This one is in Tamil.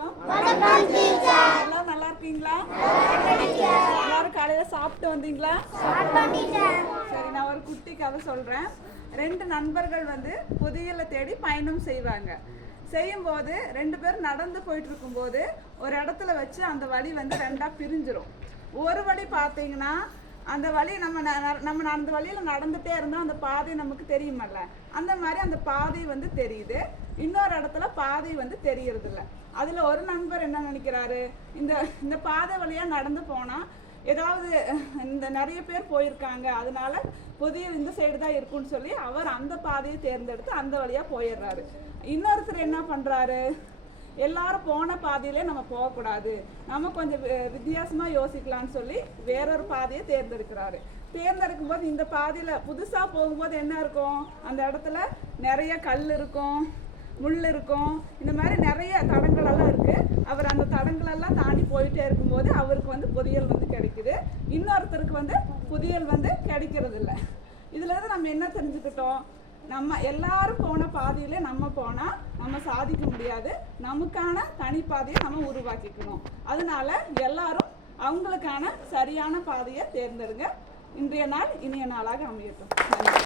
வணக்கம். எல்லாரும் நல்லா இருக்கீங்களா? எல்லாரும் காலையில சாப்பிட்டு வந்தீங்களா? சரி நான் ஒரு குட்டி கதை சொல்றேன். ரெண்டு நண்பர்கள் வந்து புதியலை தேடி பயணம் செய்வாங்க. செய்யும்போது ரெண்டு பேரும் நடந்து போயிட்டு இருக்கும்போது ஒரு இடத்துல வச்சு அந்த வழி வந்து ரெண்டா பிரிஞ்சிரும். ஒரு வழி பார்த்தீங்கன்னா அந்த வழி நம்ம ந- ந- நம்ம அந்த வழியில் நடந்துகிட்டே இருந்தால் அந்த பாதை நமக்கு தெரியுமல்ல. அந்த மாதிரி அந்த பாதை வந்து தெரியுது. இன்னொரு இடத்துல பாதை வந்து தெரியறதில்ல. அதில் ஒரு நண்பர் என்ன நினைக்கிறாரு? இந்த இந்த பாதை வழியாக நடந்து போனால் ஏதாவது இந்த நிறைய பேர் போயிருக்காங்க. அதனால புதிய இந்த சைடு தான் இருக்கும்னு சொல்லி அவர் அந்த பாதையை தேர்ந்தெடுத்து அந்த வழியாக போயிடுறாரு. இன்னொருத்தர் என்ன பண்ணுறாரு எல்லாரும் போன பாதையிலே நம்ம போகக்கூடாது. நம்ம கொஞ்சம் வி- யோசிக்கலாம்னு சொல்லி வேறொரு பாதையை தேர்ந்தெடுக்கிறாரு. தேர்ந்தெடுக்கும் போது இந்த பாதையில் புதுசாக போகும்போது என்ன இருக்கும்? அந்த இடத்துல நிறைய கல் இருக்கும் முள் இருக்கும். இந்த மாதிரி நிறைய தடங்களெல்லாம் இருக்குது அவர் அந்த தடங்களெல்லாம் தாண்டி போயிட்டே இருக்கும்போது அவருக்கு வந்து புதியல் வந்து கிடைக்குது. இன்னொருத்தருக்கு வந்து புதியல் வந்து கிடைக்கிறது இல்லை இதுல நம்ம என்ன தெரிஞ்சுக்கிட்டோம்? நம்ம எல்லாரும் போன பாதையில நம்ம போனா நம்ம சாதிக்க முடியாது. நமக்கான தனிப்பாதையை நம்ம உருவாக்கிக்கணும். அதனால எல்லாரும் அவங்களுக்கான சரியான பாதையை தேர்ந்தெடுங்க. இன்றைய நாள் இனிய நாளாக அமையட்டும். நன்றி.